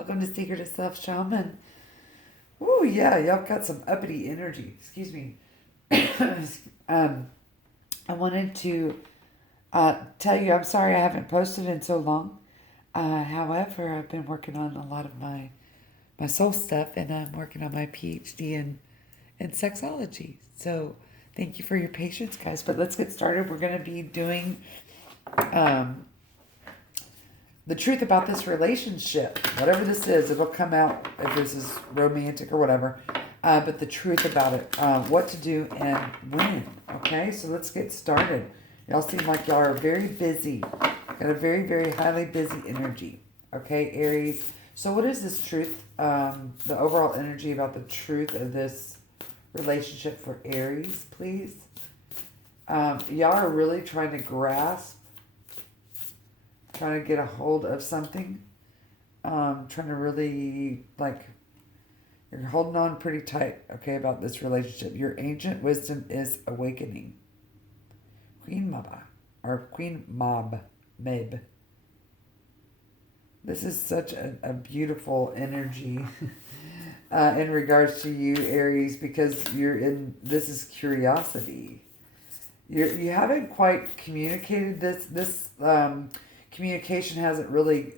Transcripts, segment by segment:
Welcome to Secret of Self Shaman. Ooh, yeah, y'all got some uppity energy. Excuse me. um, I wanted to tell you I'm sorry I haven't posted in so long. However, I've been working on a lot of my soul stuff, and I'm working on my PhD in sexology. So thank you for your patience, guys. But let's get started. We're going to be doing um, the truth about this relationship. Whatever this is, it'll come out if this is romantic or whatever. But the truth about it, what to do and when. Okay, so let's get started. Y'all seem like y'all are very busy. Got a very, very highly busy energy. Okay, Aries. So what is this truth? The overall energy about the truth of this relationship for Aries, please. Y'all are really trying to grasp, trying to get a hold of something. Trying to really, like, you're holding on pretty tight, okay, about this relationship. Your ancient wisdom is awakening. Queen Maba, or Queen Mab. This is such a beautiful energy in regards to you, Aries, because this is curiosity. You haven't quite communicated this communication hasn't really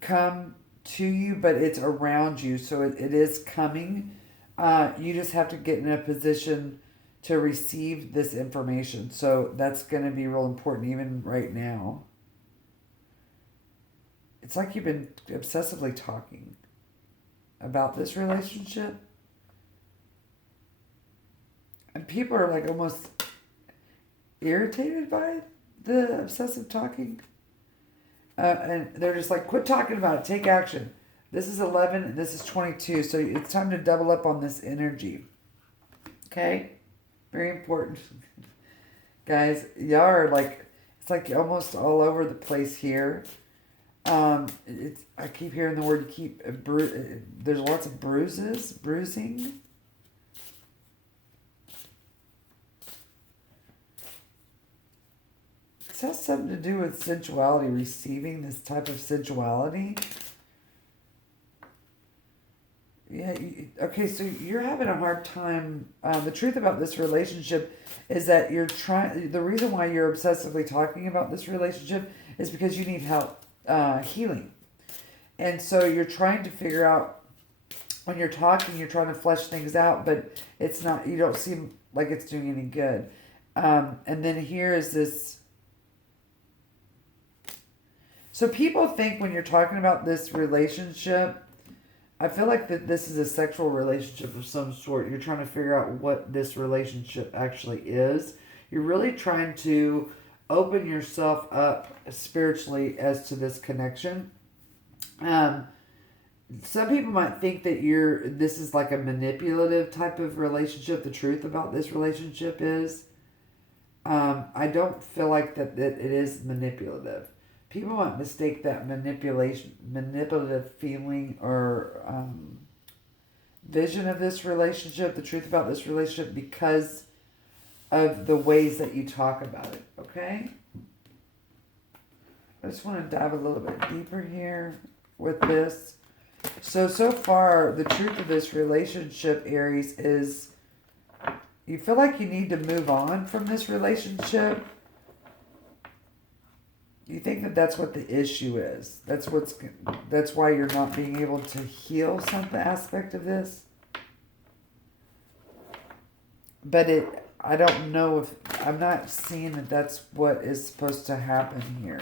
come to you, but it's around you, so it is coming. You just have to get in a position to receive this information, so that's going to be real important even right now. It's like you've been obsessively talking about this relationship, and people are like almost irritated by the obsessive talking. And they're just like, quit talking about it, take action. This is 11 and this is 22, so it's time to double up on this energy. Okay? Very important. Guys, y'all are like, it's like almost all over the place here. I keep hearing the word there's lots of bruising. This has something to do with sensuality, receiving this type of sensuality. Yeah, okay, so you're having a hard time. The truth about this relationship is that the reason why you're obsessively talking about this relationship is because you need help healing. And so you're trying to figure out, when you're talking, you're trying to flesh things out, but you don't seem like it's doing any good. And then here is this. So people think when you're talking about this relationship, I feel like that this is a sexual relationship of some sort. You're trying to figure out what this relationship actually is. You're really trying to open yourself up spiritually as to this connection. Some people might think that this is like a manipulative type of relationship. The truth about this relationship is, I don't feel like that it is manipulative. People might mistake that manipulative feeling or vision of this relationship, the truth about this relationship, because of the ways that you talk about it, okay? I just want to dive a little bit deeper here with this. So far, the truth of this relationship, Aries, is you feel like you need to move on from this relationship. You think that that's what the issue is. That's why you're not being able to heal some aspect of this. But I don't know if, I'm not seeing that that's what is supposed to happen here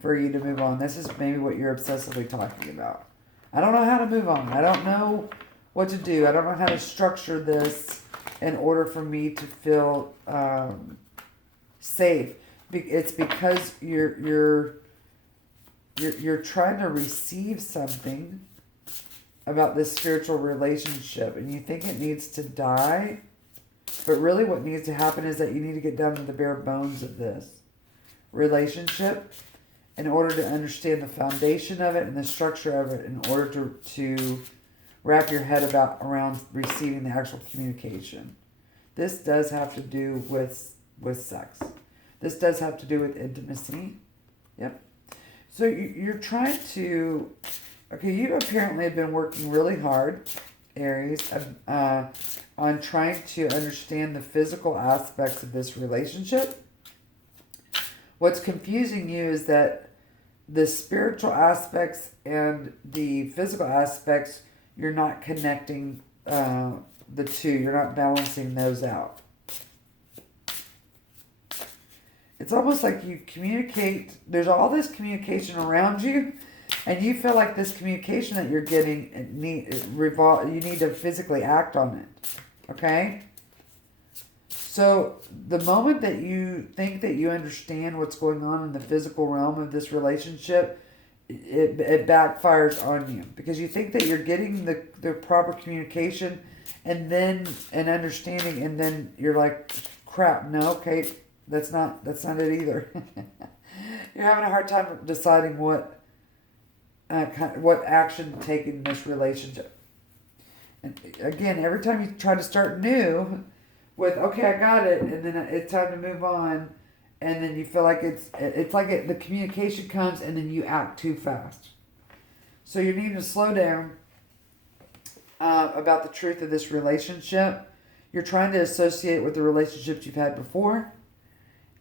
for you to move on. This is maybe what you're obsessively talking about. I don't know how to move on. I don't know what to do. I don't know how to structure this in order for me to feel safe. It's because you're trying to receive something about this spiritual relationship, and you think it needs to die, but really what needs to happen is that you need to get down to the bare bones of this relationship in order to understand the foundation of it and the structure of it, in order to wrap your head around receiving the actual communication. This does have to do with sex. This does have to do with intimacy. Yep. So you're trying to, okay, you apparently have been working really hard, Aries, on trying to understand the physical aspects of this relationship. What's confusing you is that the spiritual aspects and the physical aspects, you're not connecting the two. You're not balancing those out. It's almost like you communicate, there's all this communication around you, and you feel like this communication that you're getting, you need to physically act on it. Okay? So the moment that you think that you understand what's going on in the physical realm of this relationship, it backfires on you because you think that you're getting the proper communication and then an understanding, and then you're like, crap, no, Kate, that's not it either. You're having a hard time deciding what action to take in this relationship. And again, every time you try to start new with, okay, I got it, and then it's time to move on, and then you feel like the communication comes and then you act too fast. So you need to slow down about the truth of this relationship. You're trying to associate with the relationships you've had before,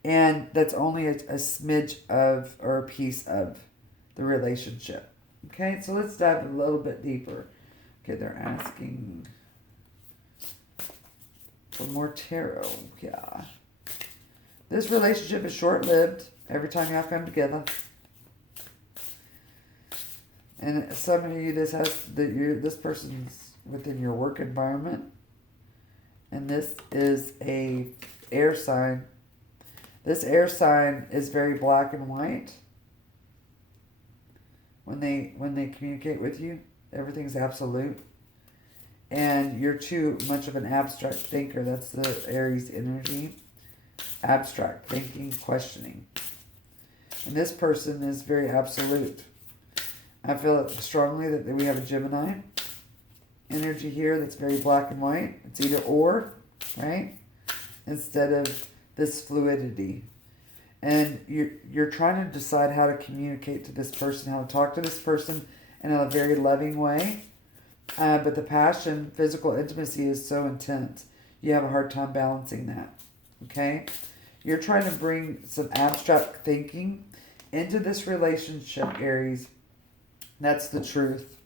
and that's only a smidge of, or a piece of, the relationship. Okay, so let's dive a little bit deeper. Okay, they're asking for more tarot. Yeah. This relationship is short-lived every time y'all come together. And some of you, this person's within your work environment. And this is a air sign. This air sign is very black and white. When they communicate with you, everything's absolute. And you're too much of an abstract thinker. That's the Aries energy. Abstract thinking, questioning. And this person is very absolute. I feel strongly that we have a Gemini energy here that's very black and white. It's either or, right? Instead of this fluidity. And you're trying to decide how to communicate to this person, how to talk to this person in a very loving way. But the passion, physical intimacy is so intense. You have a hard time balancing that. Okay? You're trying to bring some abstract thinking into this relationship, Aries. That's the truth.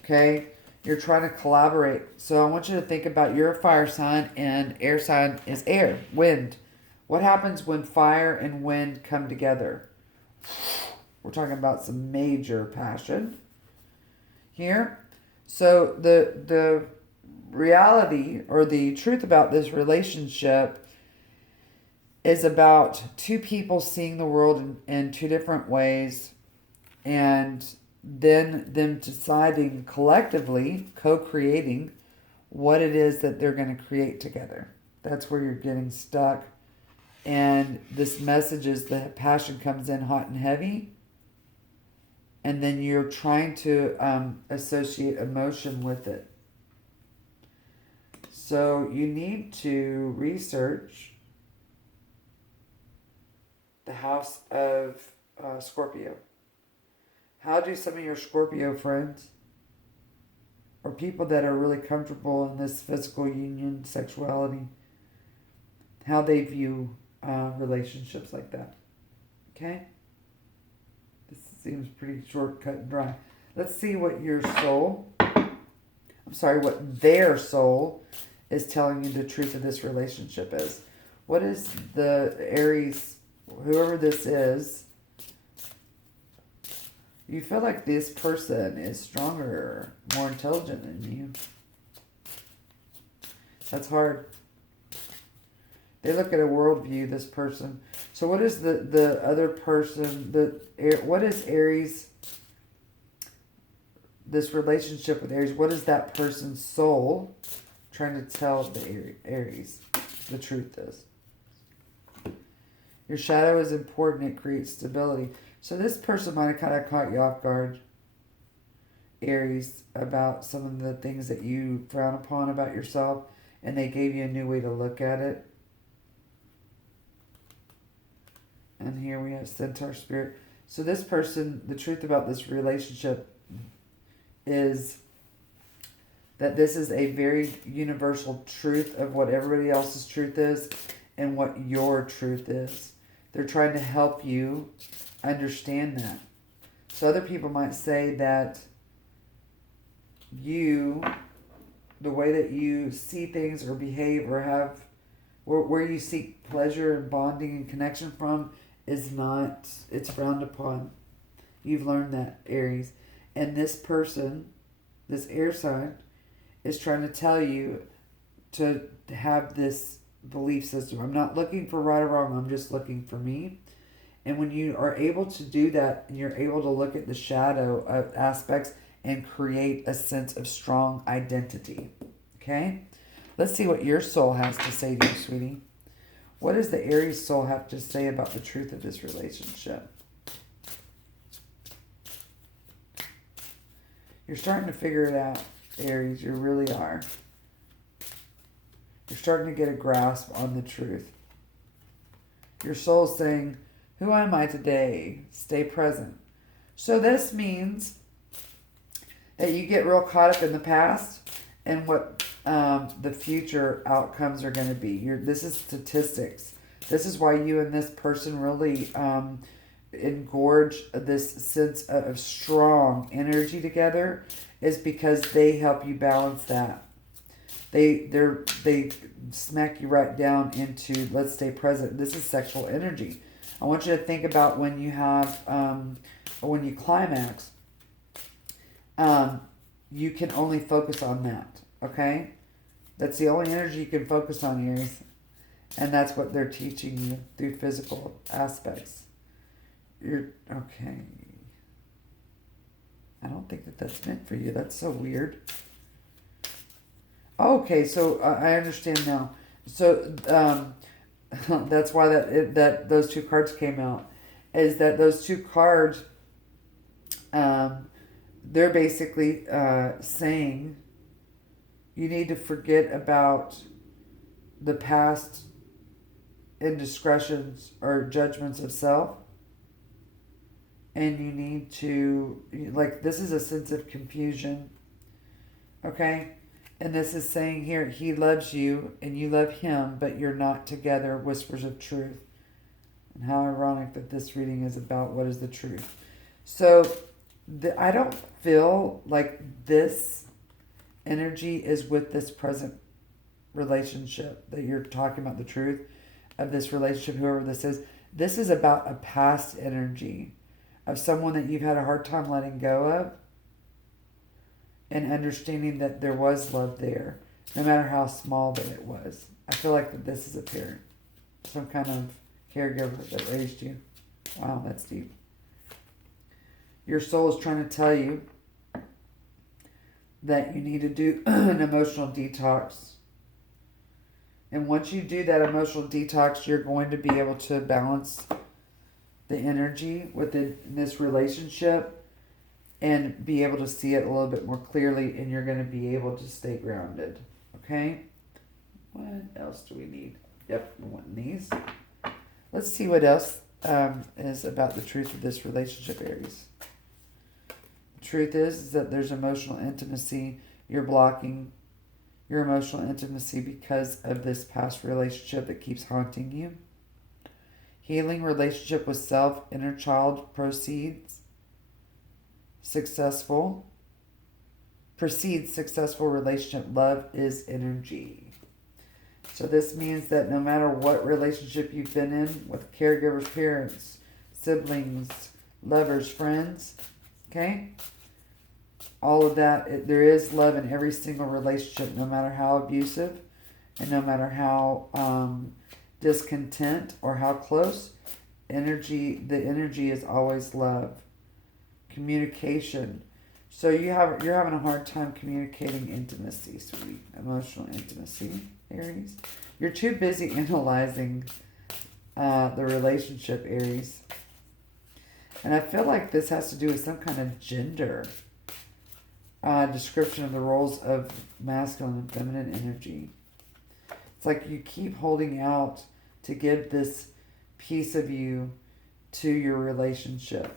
Okay? You're trying to collaborate. So I want you to think about, you're a fire sign, and air sign is air, wind. What happens when fire and wind come together? We're talking about some major passion here. So the reality or the truth about this relationship is about two people seeing the world in two different ways, and then them deciding collectively, co-creating what it is that they're going to create together. That's where you're getting stuck. And this message is that passion comes in hot and heavy. And then you're trying to associate emotion with it. So you need to research the house of Scorpio. How do some of your Scorpio friends, or people that are really comfortable in this physical union, sexuality, how they view relationships like that? Okay? This seems pretty short, cut, and dry. Let's see what what their soul is telling you the truth of this relationship is. What is the Aries, whoever this is, you feel like this person is stronger, more intelligent than you. That's hard. They look at a worldview, this person. So what is the other person, what is Aries, this relationship with Aries, what is that person's soul trying to tell the Aries the truth is? Your shadow is important, it creates stability. So this person might have kind of caught you off guard, Aries, about some of the things that you frown upon about yourself, and they gave you a new way to look at it. And here we have Centaur Spirit. So this person, the truth about this relationship is that this is a very universal truth of what everybody else's truth is and what your truth is. They're trying to help you understand that. So other people might say that you, the way that you see things or behave or have, where you seek pleasure and bonding and connection from is not, it's frowned upon. You've learned that, Aries. And this person, this air sign, is trying to tell you to have this belief system. I'm not looking for right or wrong, I'm just looking for me. And when you are able to do that, and you're able to look at the shadow of aspects and create a sense of strong identity. Okay? Let's see what your soul has to say to you, sweetie. What does the Aries soul have to say about the truth of this relationship? You're starting to figure it out, Aries. You really are. You're starting to get a grasp on the truth. Your soul's saying, who am I today? Stay present. So this means that you get real caught up in the past and what the future outcomes are going to be. This is statistics. This is why you and this person really engorge this sense of strong energy together, is because they help you balance that. They smack you right down into, let's stay present. This is sexual energy. I want you to think about when you have when you climax. You can only focus on that. Okay, that's the only energy you can focus on, Aries, and that's what they're teaching you through physical aspects. You're okay. I don't think that that's meant for you. That's so weird. Okay, so I understand now. So that's why that those two cards came out. Is that those two cards? They're basically saying you need to forget about the past indiscretions or judgments of self. And you need to, like, this is a sense of confusion. Okay? And this is saying here, he loves you and you love him, but you're not together. Whispers of truth. And how ironic that this reading is about what is the truth. So, I don't feel like this energy is with this present relationship that you're talking about, the truth of this relationship, whoever this is. This is about a past energy of someone that you've had a hard time letting go of and understanding that there was love there, no matter how small that it was. I feel like that this is a parent, some kind of caregiver that raised you. Wow, that's deep. Your soul is trying to tell you that you need to do an emotional detox. And once you do that emotional detox, you're going to be able to balance the energy within this relationship and be able to see it a little bit more clearly, and you're going to be able to stay grounded. Okay? What else do we need? Yep, we want these. Let's see what else is about the truth of this relationship, Aries. The truth is that there's emotional intimacy. You're blocking your emotional intimacy because of this past relationship that keeps haunting you. Healing relationship with self, inner child proceeds successful relationship. Love is energy. So this means that no matter what relationship you've been in with caregivers, parents, siblings, lovers, friends, okay? All of that, there is love in every single relationship, no matter how abusive and no matter how discontent or how close. The energy is always love. Communication. So you're having a hard time communicating intimacy, sweetie. Emotional intimacy, Aries. You're too busy analyzing the relationship, Aries. And I feel like this has to do with some kind of gender description of the roles of masculine and feminine energy. It's like you keep holding out to give this piece of you to your relationship.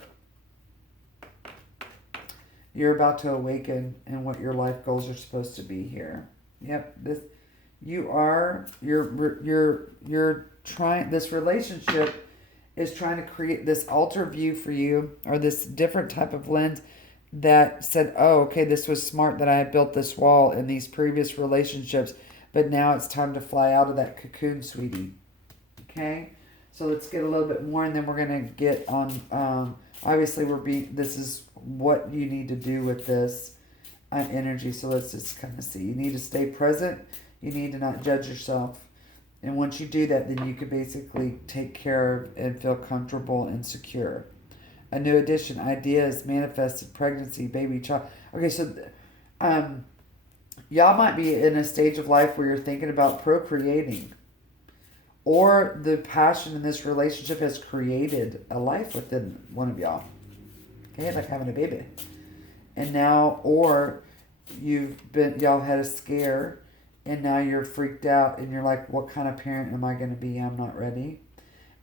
You're about to awaken in what your life goals are supposed to be here. Yep, you're trying, this relationship is trying to create this alter view for you, or this different type of lens that said, oh, okay, this was smart that I had built this wall in these previous relationships, but now it's time to fly out of that cocoon, sweetie. Okay? So let's get a little bit more, and then we're going to get on, obviously this is what you need to do with this energy. So let's just kind of see. You need to stay present. You need to not judge yourself. And once you do that, then you can basically take care of and feel comfortable and secure. A new addition, ideas, manifested, pregnancy, baby, child. Okay, so y'all might be in a stage of life where you're thinking about procreating. Or the passion in this relationship has created a life within one of y'all. Okay, like having a baby. And now, or y'all had a scare, and now you're freaked out, and you're like, what kind of parent am I going to be? I'm not ready.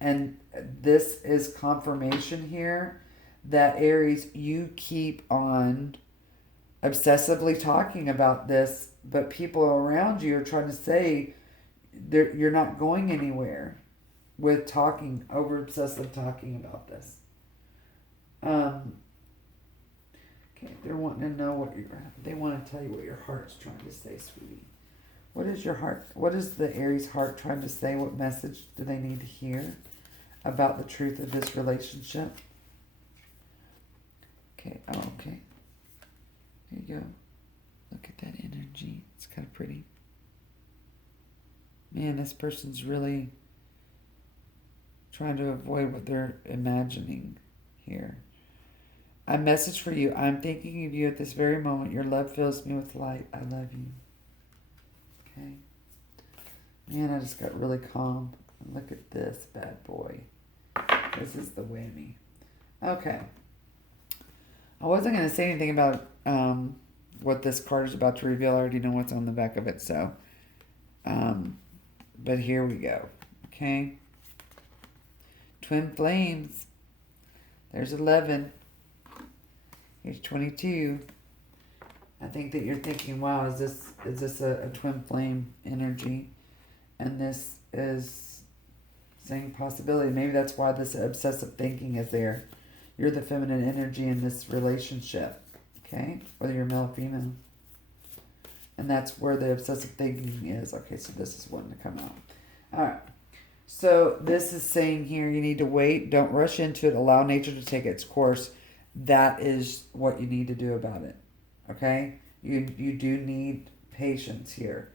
And this is confirmation here that, Aries, you keep on obsessively talking about this, but people around you are trying to say you're not going anywhere with talking, over obsessive talking about this. Okay, they're wanting to know they want to tell you what your heart's trying to say, sweetie. What is your heart? What is the Aries heart trying to say? What message do they need to hear about the truth of this relationship? Okay, okay. There you go. Look at that energy. It's kind of pretty. Man, this person's really trying to avoid what they're imagining here. A message for you. I'm thinking of you at this very moment. Your love fills me with light. I love you. Okay. Man, I just got really calm. Look at this bad boy. This is the whammy. Okay. I wasn't going to say anything about what this card is about to reveal. I already know what's on the back of it. So, but here we go. Okay. Twin flames. There's 11. Here's 22. I think that you're thinking, wow, is this a twin flame energy? And this is saying possibility. Maybe that's why this obsessive thinking is there. You're the feminine energy in this relationship. Okay? Whether you're male or female. And that's where the obsessive thinking is. Okay, so this is one to come out. Alright. So this is saying here, you need to wait. Don't rush into it. Allow nature to take its course. That is what you need to do about it. Okay? You do need patience here.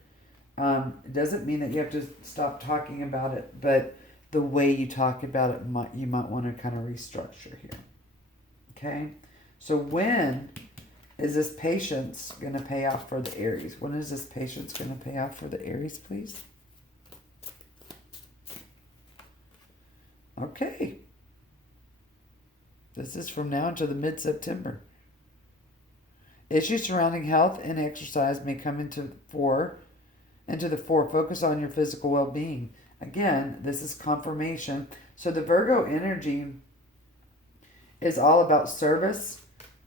It doesn't mean that you have to stop talking about it, but the way you talk about it, you might want to kind of restructure here. Okay? So when is this patience going to pay off for the Aries? When is this patience going to pay off for the Aries, please? Okay. This is from now until the mid-September. Issues surrounding health and exercise may come into the fore. Focus on your physical well-being. Again, this is confirmation. So the Virgo energy is all about service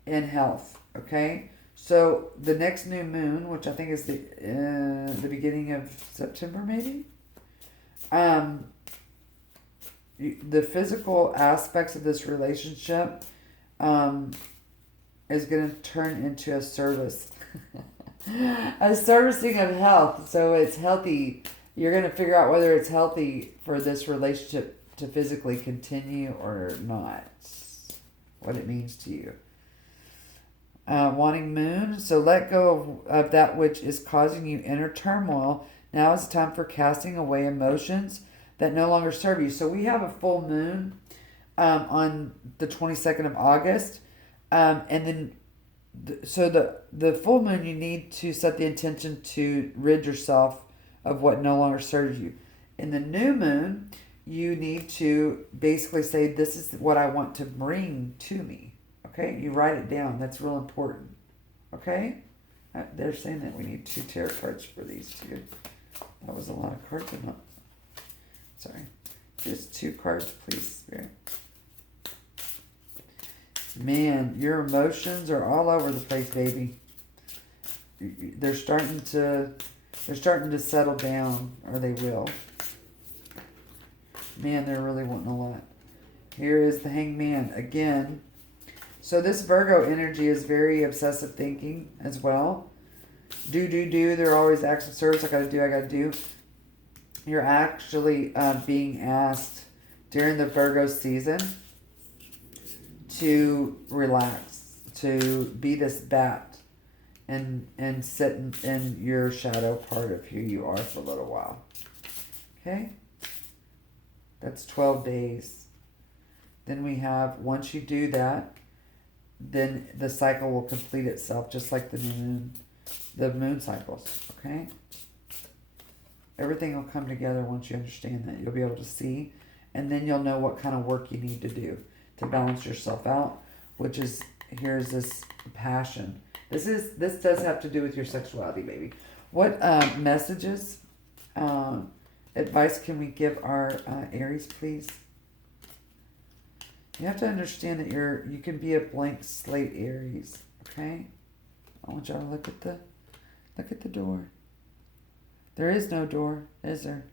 and health. Okay? So the next new moon, which I think is the beginning of September, maybe? The physical aspects of this relationship is going to turn into a service. A servicing of health. So it's healthy. You're going to figure out whether it's healthy for this relationship to physically continue or not. What it means to you. Wanting moon. So let go of that which is causing you inner turmoil. Now is the time for casting away emotions that no longer serve you. So we have a full moon on the 22nd of August. And then, the full moon, you need to set the intention to rid yourself of what no longer serves you. In the new moon, you need to basically say, this is what I want to bring to me. Okay? You write it down. That's real important. Okay? They're saying that we need 2 tarot cards for these two. That was a lot of cards. Sorry. Just 2 cards, please, Spirit. Man, your emotions are all over the place, baby. They're starting to settle down, or they will. Man, they're really wanting a lot. Here is the Hangman again. So this Virgo energy is very obsessive thinking as well. Do. They're always acts of service. I gotta do. You're actually being asked during the Virgo season to relax, to be this bat and sit in your shadow part of who you are for a little while. Okay? That's 12 days. Then we have, once you do that, then the cycle will complete itself, just like the moon cycles. Okay? Everything will come together once you understand that. You'll be able to see, and then you'll know what kind of work you need to do to balance yourself out, which is, here's this passion. This does have to do with your sexuality, baby. What messages, advice can we give our Aries, please? You have to understand that you can be a blank slate, Aries. Okay? I want y'all to look at the door. There is no door, is there?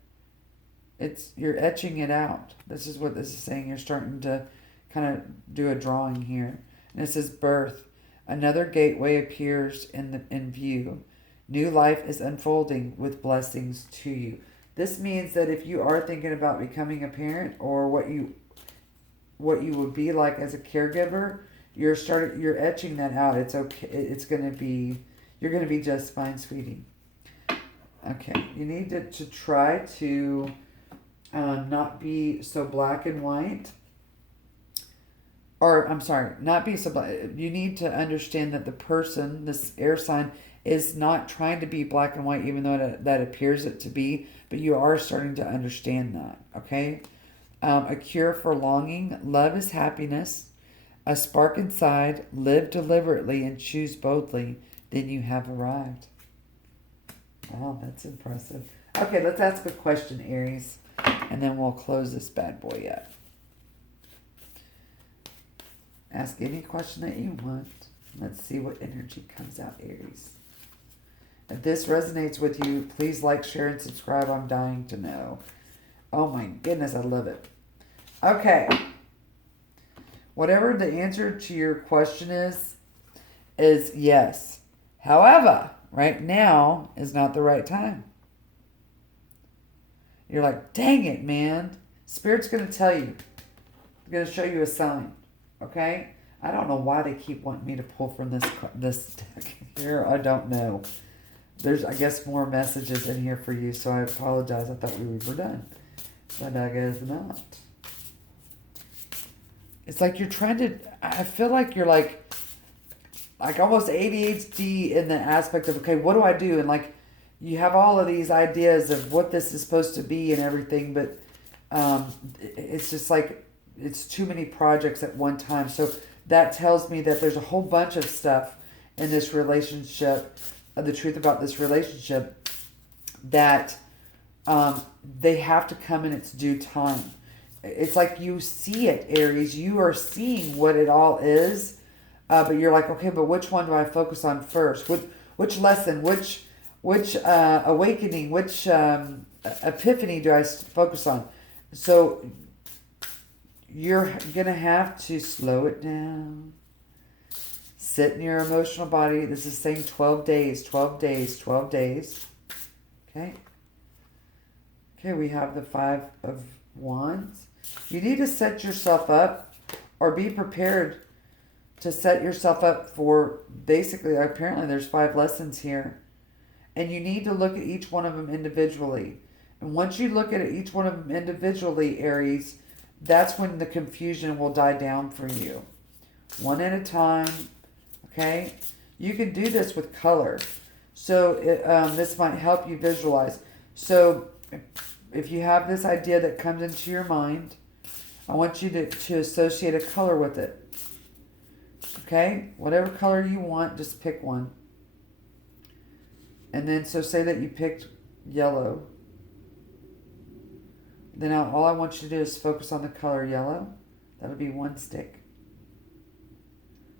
You're etching it out. This is what this is saying. You're starting to kind of do a drawing here. And it says birth. Another gateway appears in view. New life is unfolding with blessings to you. This means that if you are thinking about becoming a parent, or what you would be like as a caregiver, you're etching that out. It's okay. You're gonna be just fine, sweetie. Okay, you need to try to not be so black and white. Or, I'm sorry, not be so black. You need to understand that the person, this air sign, is not trying to be black and white, even though that appears it to be. But you are starting to understand that, okay? A cure for longing. Love is happiness. A spark inside. Live deliberately and choose boldly. Then you have arrived. Wow, that's impressive. Okay, let's ask a question, Aries. And then we'll close this bad boy up. Ask any question that you want. Let's see what energy comes out, Aries. If this resonates with you, please like, share, and subscribe. I'm dying to know. Oh my goodness, I love it. Okay. Whatever the answer to your question is yes. However, right now is not the right time. You're like, dang it, man. Spirit's going to tell you. They're going to show you a sign. Okay? I don't know why they keep wanting me to pull from this deck here. I don't know. There's, I guess, more messages in here for you, so I apologize. I thought we were done. But I guess not. It's like you're trying to... I feel like you're like almost ADHD in the aspect of, okay, what do I do? And like, you have all of these ideas of what this is supposed to be and everything, but it's just like, it's too many projects at one time. So that tells me that there's a whole bunch of stuff in this relationship, the truth about this relationship, that they have to come in its due time. It's like you see it, Aries. You are seeing what it all is, but you're like, okay, but which one do I focus on first? Which lesson, which awakening, which epiphany do I focus on? So you're going to have to slow it down. Sit in your emotional body. This is saying 12 days, 12 days, 12 days. Okay. Okay, we have the 5 of Wands. You need to set yourself up, or be prepared to set yourself up for, basically, apparently there's 5 lessons here. And you need to look at each one of them individually. And once you look at each one of them individually, Aries, that's when the confusion will die down for you. One at a time, okay? You can do this with color. So this might help you visualize. So if you have this idea that comes into your mind, I want you to associate a color with it. Okay? Whatever color you want, just pick one. And then, so say that you picked yellow. Then all I want you to do is focus on the color yellow. That'll be one stick.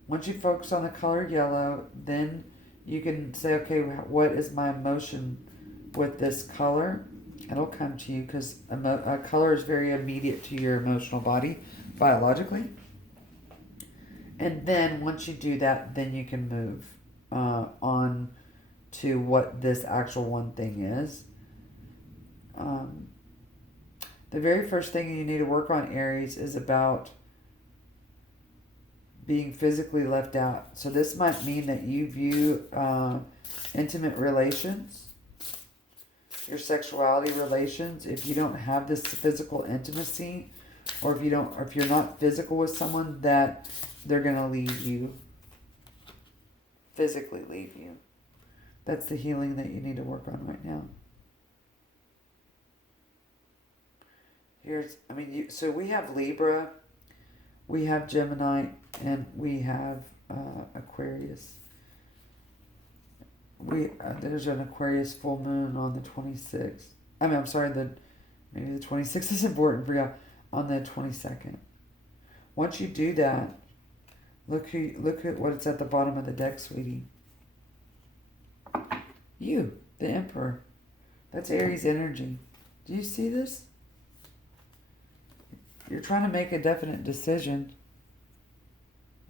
Once you focus on the color yellow, then you can say, okay, what is my emotion with this color? It'll come to you because color is very immediate to your emotional body biologically. And then once you do that, then you can move on to what this actual one thing is. The very first thing you need to work on, Aries, is about being physically left out. So this might mean that you view intimate relations, your sexuality relations, if you don't have this physical intimacy, or if you're not physical with someone, that they're gonna leave you. Physically leave you. That's the healing that you need to work on right now. So we have Libra, we have Gemini, and we have Aquarius. There's an Aquarius full moon on the 26th. I'm sorry, maybe the 26th is important for you, on the 22nd. Once you do that, look at what's at the bottom of the deck, sweetie. You, the Emperor. That's Aries energy. Do you see this? You're trying to make a definite decision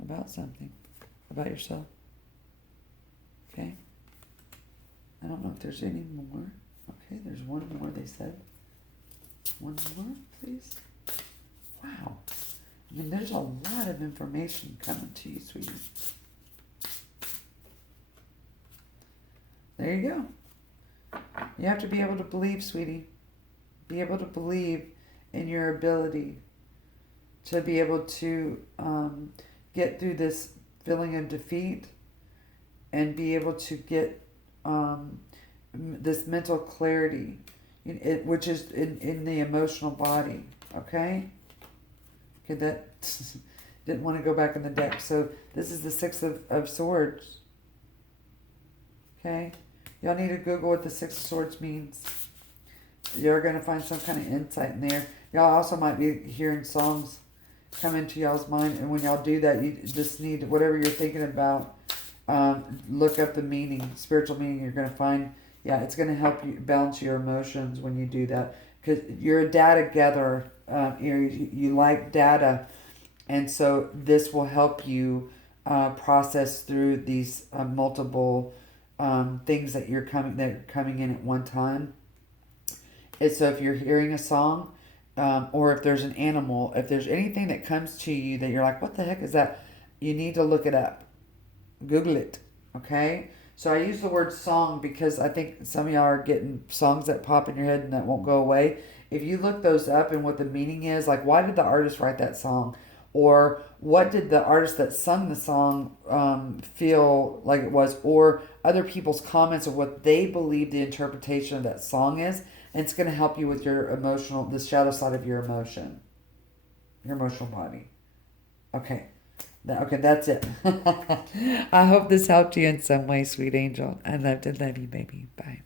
about something, about yourself. Okay? I don't know if there's any more. Okay, there's one more, they said. One more, please. Wow. I mean, there's a lot of information coming to you, sweetie. There you go. You have to be able to believe, sweetie. Be able to believe in your ability to be able to get through this feeling of defeat and be able to get this mental clarity, which is in the emotional body. Okay? Okay, that didn't want to go back in the deck. So this is the Six of Swords. Okay? Y'all need to Google what the Six of Swords means. You're going to find some kind of insight in there. Y'all also might be hearing songs come into y'all's mind. And when y'all do that, you just need, whatever you're thinking about, look up the meaning, spiritual meaning. You're going to find, it's going to help you balance your emotions when you do that. Because you're a data gatherer, Aries. You like data. And so this will help you process through these multiple things that are coming in at one time. And so if you're hearing a song, or if there's an animal, if there's anything that comes to you that you're like, what the heck is that? You need to look it up. Google it. Okay? So I use the word song because I think some of y'all are getting songs that pop in your head and that won't go away. If you look those up and what the meaning is, like why did the artist write that song? Or what did the artist that sung the song feel like it was? Or other people's comments of what they believe the interpretation of that song is. And it's going to help you with your the shadow side of your emotion. Your emotional body. Okay. Okay, that's it. I hope this helped you in some way, sweet angel. I love you, baby. Bye.